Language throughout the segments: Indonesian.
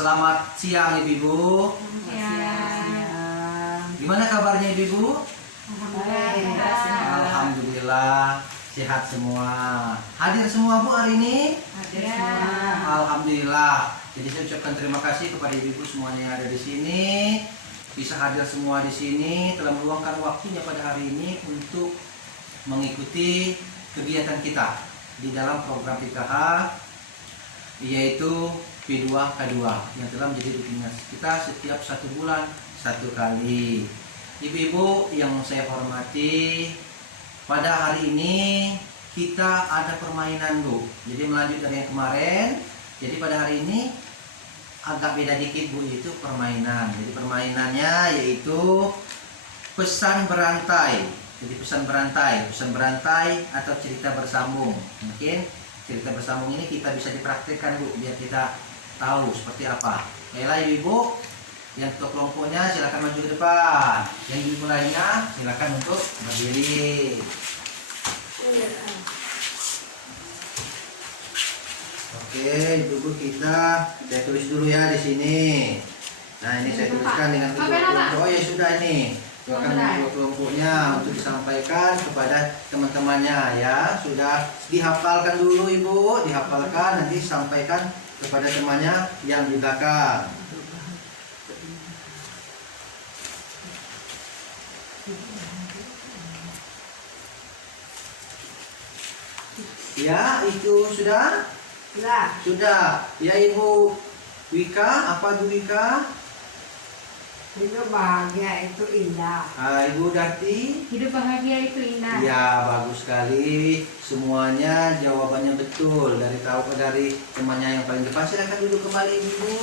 Selamat siang Ibu-Ibu. Siang. Gimana kabarnya Ibu-Ibu? Alhamdulillah. Alhamdulillah sehat semua. Hadir semua Bu hari ini? Hadir Ya. semua. Alhamdulillah. Jadi saya ucapkan terima kasih kepada Ibu-Ibu semuanya yang ada di sini. Bisa hadir semua di sini telah meluangkan waktunya pada hari ini untuk mengikuti kegiatan kita di dalam program PKH, yaitu P2K2 yang telah menjadi rutinitas kita setiap 1 bulan 1 kali. Ibu-ibu yang saya hormati, pada hari ini kita ada permainan Bu. Jadi melanjut dari yang kemarin. Jadi pada hari ini agak beda dikit Bu, itu permainan. Jadi permainannya yaitu pesan berantai. Jadi pesan berantai atau cerita bersambung. Mungkin cerita bersambung ini kita bisa dipraktikkan Bu, biar kita tahu seperti apa. Baiklah ibu-ibu, yang ketua kelompoknya silakan maju ke depan. Yang ibu lainnya silakan untuk berdiri. Oke, ibu-ibu saya tulis dulu ya di sini. Nah, ini saya tuliskan dengan ketua kelompok. Oh ya sudah ini. Silakan ketua kelompoknya untuk disampaikan kepada teman-temannya ya. Sudah dihafalkan dulu Ibu, dihafalkan nanti sampaikan kepada temannya yang di belakang. Ya, itu sudah? Sudah. Ya Ibu Wika, apa Bu Wika? Hidup bahagia itu indah. Ibu Darti? Hidup bahagia itu indah. Ya, bagus sekali. Semuanya jawabannya betul dari temannya yang paling depan. Silakan duduk kembali Ibu.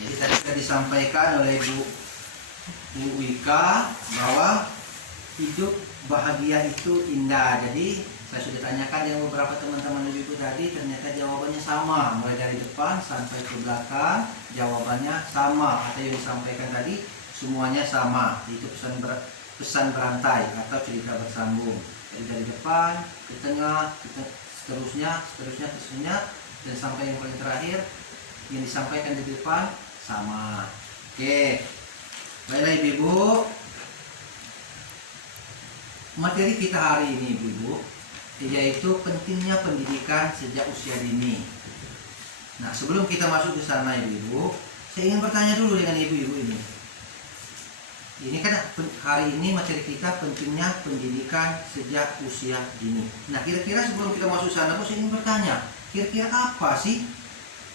Jadi tadi sudah disampaikan oleh Bu Wika bahwa hidup bahagia itu indah. Jadi saya sudah tanyakan dengan beberapa teman-teman ibu tadi, ternyata jawabannya sama. Mulai dari depan sampai ke belakang jawabannya sama, atau yang disampaikan tadi semuanya sama. Itu pesan berantai atau cerita bersambung. Jadi dari depan ke tengah, seterusnya, dan sampai yang paling terakhir yang disampaikan di depan sama. Oke, baiklah ibu-ibu. Materi kita hari ini ibu-ibu, yaitu pentingnya pendidikan sejak usia dini. Nah, sebelum kita masuk ke sana ibu-ibu, saya ingin bertanya dulu dengan ibu-ibu ini. Ini kan hari ini materi kita pentingnya pendidikan sejak usia dini. Nah, kira-kira sebelum kita masuk sana, saya ingin bertanya, kira-kira apa sih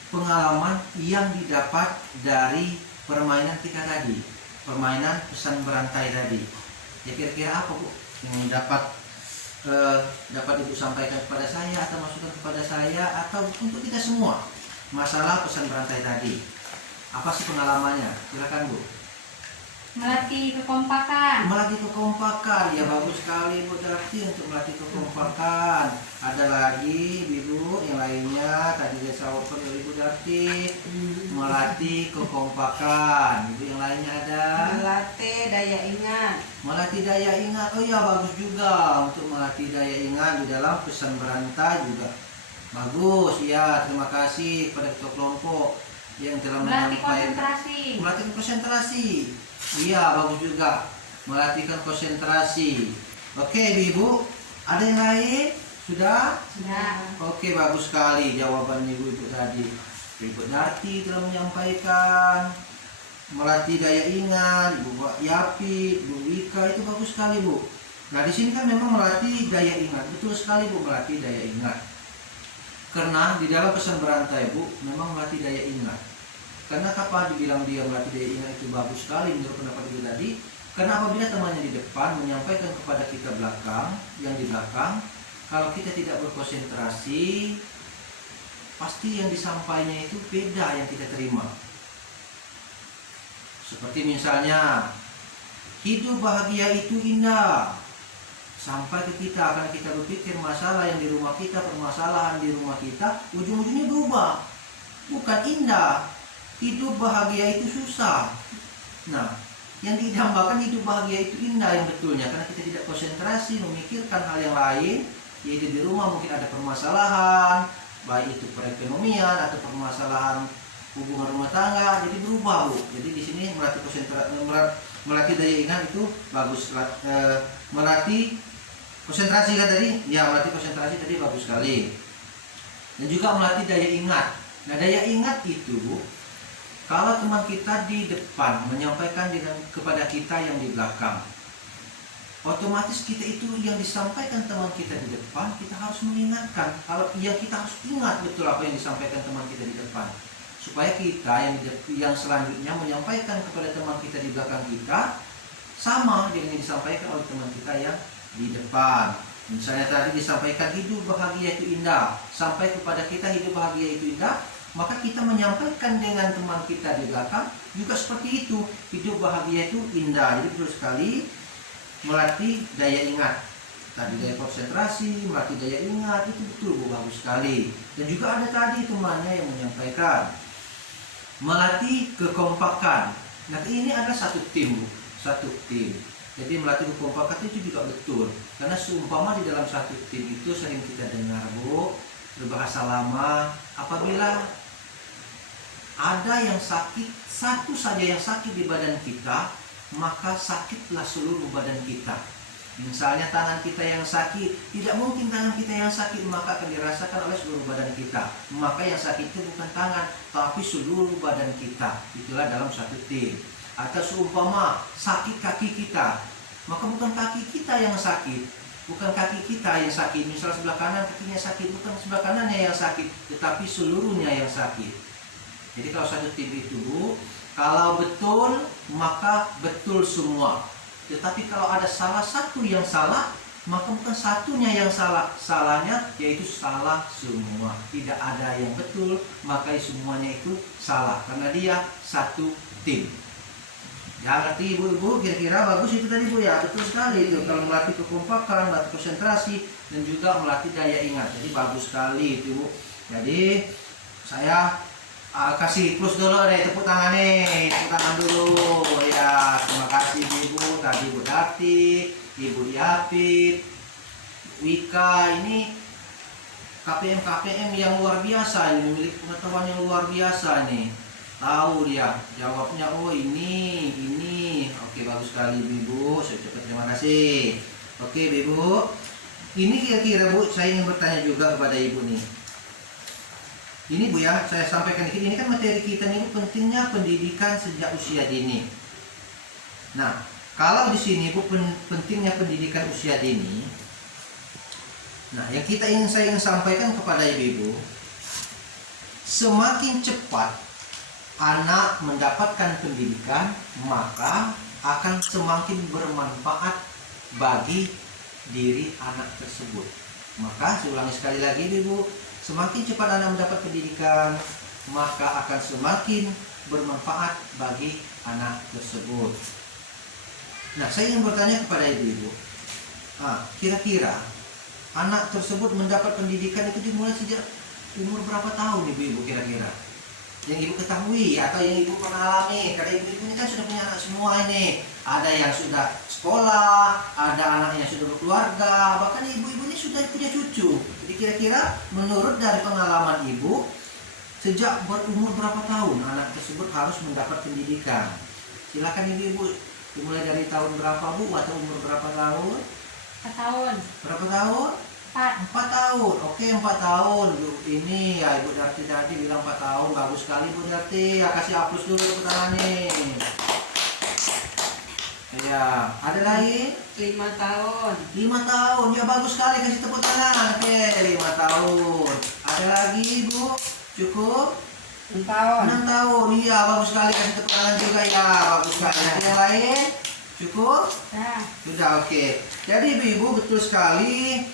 pengalaman yang didapat dari permainan kita tadi, permainan pesan berantai tadi? Ya kira-kira apa Bu yang dapat Ibu sampaikan kepada saya atau masukan kepada saya atau untuk kita semua masalah pesan berantai tadi? Apa sih pengalamannya? Silakan Bu. Melatih kekompakan. Melatih kekompakan, ya bagus sekali Bu Darti untuk melatih kekompakan. Ada lagi Ibu yang lainnya tadi disebutkan oleh Ibu Darti, melatih kekompakan. Ibu yang lainnya ada Melatih daya ingat. melatih daya ingat. Oh ya, bagus juga untuk melatih daya ingat di dalam pesan berantai juga bagus ya. Terima kasih kepada ketua kelompok yang telah Melatih menyampaikan. konsentrasi. Melatih konsentrasi. Iya, bagus juga melatihkan konsentrasi. Oke ibu, ada yang lain? Sudah? Sudah. Oke, bagus sekali jawaban ibu-ibu tadi. Ibu Darti telah menyampaikan melatih daya ingat, Ibu Yapi, Bu Wika, itu bagus sekali Bu. Nah di sini kan memang melatih daya ingat, betul sekali Bu, melatih daya ingat. Karena di dalam pesan berantai Bu, memang melatih daya ingat. Karena apa dibilang dia melatih daya ingat itu bagus sekali menurut pendapat Ibu tadi? Karena apabila temannya di depan menyampaikan kepada kita yang di belakang, kalau kita tidak berkonsentrasi, pasti yang disampaikannya itu beda yang kita terima. Seperti misalnya, hidup bahagia itu indah. Sampai ke kita, karena kita berpikir masalah yang di rumah kita, permasalahan di rumah kita, ujung-ujungnya berubah. Bukan indah. Hidup bahagia itu susah. Nah, yang didambakan hidup bahagia itu indah yang betulnya, karena kita tidak konsentrasi memikirkan hal yang lain, yaitu di rumah mungkin ada permasalahan, baik itu perekonomian atau permasalahan hubungan rumah tangga, jadi berubah Bu. Jadi di sini melatih konsentrasi, melatih daya ingat itu bagus. Melatih konsentrasi kan tadi? Ya, melatih konsentrasi tadi bagus sekali. Dan juga melatih daya ingat. Nah, daya ingat itu kalau teman kita di depan menyampaikan kepada kita yang di belakang, otomatis kita itu yang disampaikan teman kita di depan, kita harus mengingatkan. Kalau yang kita harus ingat betul apa yang disampaikan teman kita di depan, supaya kita yang selanjutnya menyampaikan kepada teman kita di belakang kita sama dengan yang disampaikan oleh teman kita yang di depan. Misalnya tadi disampaikan hidup bahagia itu indah, sampai kepada kita hidup bahagia itu indah, maka kita menyampaikan dengan teman kita di belakang juga seperti itu, hidup bahagia itu indah. Jadi betul sekali melatih daya ingat. Tadi daya konsentrasi, melatih daya ingat itu betul Bu, bagus sekali. Dan juga ada tadi temannya yang menyampaikan melatih kekompakan. Nah, ini adalah satu tim Bu, satu tim. Jadi melatih kekompakan itu juga betul, karena seumpama di dalam satu tim itu sering kita dengar Bu, berbahasa lama, apabila ada yang sakit, satu saja yang sakit di badan kita, maka sakitlah seluruh badan kita. Misalnya tangan kita yang sakit, tidak mungkin tangan kita yang sakit maka akan dirasakan oleh seluruh badan kita. Maka yang sakit itu bukan tangan, tapi seluruh badan kita. Itulah dalam satu tim. Atau seumpama sakit kaki kita, maka bukan kaki kita yang sakit, bukan kaki kita yang sakit. Misal sebelah kanan kakinya sakit, bukan sebelah kanannya yang sakit, tetapi seluruhnya yang sakit. Jadi kalau satu tim itu Bu, kalau betul maka betul semua. Tetapi kalau ada salah satu yang salah, maka bukan satunya yang salah, salahnya yaitu salah semua. Tidak ada yang betul, maka semuanya itu salah, karena dia satu tim. Ya, ngerti ibu-ibu, kira-kira bagus itu tadi Bu ya, betul sekali itu. Kalau melatih kekompakan, melatih konsentrasi, dan juga melatih daya ingat. Jadi bagus sekali itu Bu. Jadi saya kasih plus dulu deh, tepuk tangan nih, tepuk tangan dulu ya. Terima kasih Ibu, tadi Bu Dati, Ibu Yapit, Wika, ini KPM yang luar biasa, ini memiliki pengetahuan yang luar biasa nih. Tahu dia jawabnya, oh ini. Oke, bagus sekali Ibu, saya ucapkan terima kasih. Oke Ibu, ini kira-kira Bu, saya ingin bertanya juga kepada Ibu nih. Ini Bu ya, saya sampaikan dikit. Ini kan materi kita nih, pentingnya pendidikan sejak usia dini. Nah, kalau di sini Bu, pentingnya pendidikan usia dini. Nah, yang saya ingin sampaikan kepada Ibu, semakin cepat anak mendapatkan pendidikan, maka akan semakin bermanfaat bagi diri anak tersebut. Maka saya ulangi sekali lagi Ibu, semakin cepat anak mendapat pendidikan, maka akan semakin bermanfaat bagi anak tersebut. Nah, saya ingin bertanya kepada ibu-ibu, kira-kira anak tersebut mendapat pendidikan itu dimulai sejak umur berapa tahun ibu-ibu kira-kira? Yang ibu ketahui atau yang ibu pernah alami, karena ibu-ibu ini kan sudah punya anak semua ini. Ada yang sudah sekolah, ada anak yang sudah berkeluarga, bahkan ibu-ibu ini sudah punya cucu. Jadi kira-kira menurut dari pengalaman ibu, sejak berumur berapa tahun anak tersebut harus mendapat pendidikan? Silakan ibu-ibu, dimulai dari tahun berapa Bu, atau umur berapa tahun? 4 tahun. Berapa tahun? 4 tahun. Oke, 4 tahun. Ini ya Ibu Darti tadi bilang 4 tahun. Bagus sekali Bu Darti. Ya, kasih aplaus dulu tepuk tangan nih. Ya, ada lagi? 5 tahun. 5 tahun. Ya, bagus sekali, kasih tepuk tangan. Oke, 5 tahun. Ada lagi Bu? Cukup? 6 tahun. 6 tahun. Iya, bagus sekali, kasih tepuk tangan juga ya. Bagus sekali. Ada yang lain? Cukup? Nah, Sudah, oke. Jadi ibu-ibu betul sekali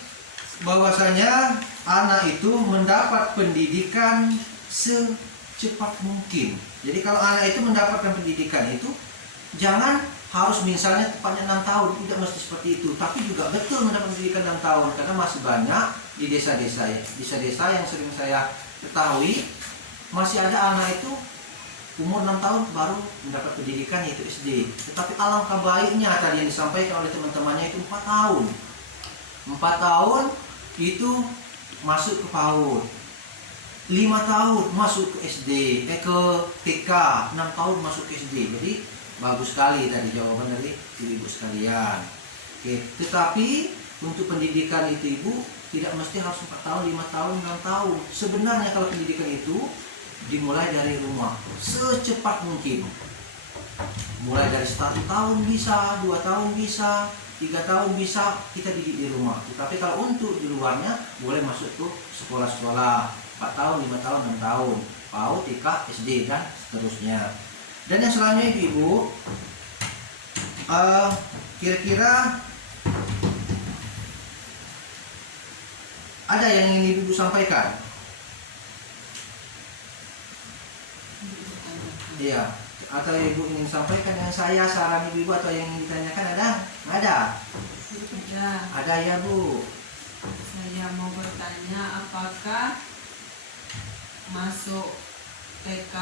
bahwasanya anak itu mendapat pendidikan secepat mungkin. Jadi kalau anak itu mendapatkan pendidikan itu jangan harus misalnya tepatnya 6 tahun, tidak mesti seperti itu, tapi juga betul mendapat pendidikan 6 tahun, karena masih banyak di desa-desa ya. Desa-desa yang sering saya ketahui masih ada anak itu umur 6 tahun baru mendapat pendidikan, yaitu SD. Tetapi alangkah baiknya tadi yang disampaikan oleh teman-temannya itu 4 tahun. 4 tahun itu masuk ke PAUD, 5 tahun masuk ke SD, ke TK, 6 tahun masuk ke SD. Jadi bagus sekali tadi jawaban dari ibu sekalian. Oke, tetapi untuk pendidikan itu ibu tidak mesti harus 4 tahun, 5 tahun, 6 tahun. Sebenarnya kalau pendidikan itu dimulai dari rumah secepat mungkin. Mulai dari 1 tahun bisa, 2 tahun bisa, 3 tahun bisa kita didik di rumah. Tapi kalau untuk di luarnya boleh masuk ke sekolah-sekolah 4 tahun, 5 tahun, 6 tahun, PAUD, TK, SD dan seterusnya. Dan yang selanjutnya ibu, kira-kira ada yang ingin ibu sampaikan? Iya, atau ibu ingin sampaikan yang saya saran ibu atau yang ingin ditanyakan ada? Ada. Ada ya bu. Saya mau bertanya apakah masuk TK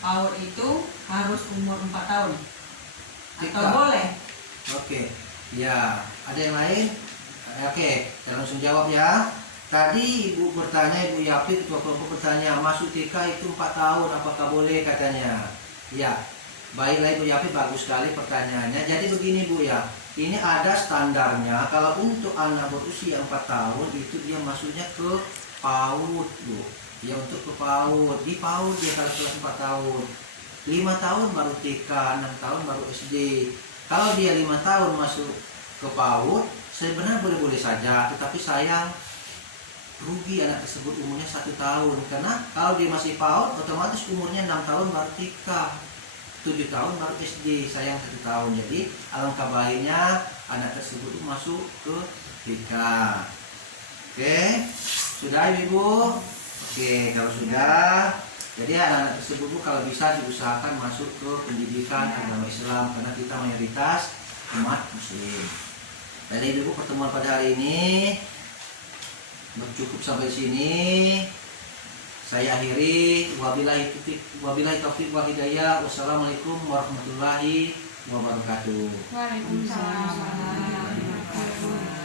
PAUD itu harus umur 4 tahun? Atau TK. boleh? Oke, ya ada yang lain? Oke, saya langsung jawab ya. Tadi ibu bertanya, ibu Yapi ketua kelompok bertanya, masuk TK itu 4 tahun, apakah boleh katanya? Ya, baiklah ibu Yapi, bagus sekali pertanyaannya. Jadi begini bu ya, ini ada standarnya. Kalau untuk anak berusia 4 tahun itu dia masuknya ke PAUD bu. Ya untuk ke PAUD, di PAUD dia kalau kelas 4 tahun. 5 tahun baru TK, 6 tahun baru SD. Kalau dia 5 tahun masuk ke PAUD, sebenarnya boleh-boleh saja, tetapi sayang rugi anak tersebut umurnya 1 tahun. Karena kalau dia masih PAUD, otomatis umurnya 6 tahun baru TK, 7 tahun baru SD, sayang 1 tahun. Jadi alangkah baiknya anak tersebut masuk ke TK. Oke, sudah ibu? Oke, kalau sudah, jadi anak-anak tersebut kalau bisa diusahakan masuk ke pendidikan agama Islam karena kita mayoritas umat Muslim. Jadi ibu, pertemuan pada hari ini cukup sampai sini. Saya akhiri. Wabillahi taufiq wal hidayah. Wassalamualaikum warahmatullahi wabarakatuh. Waalaikumsalam warahmatullahi wabarakatuh.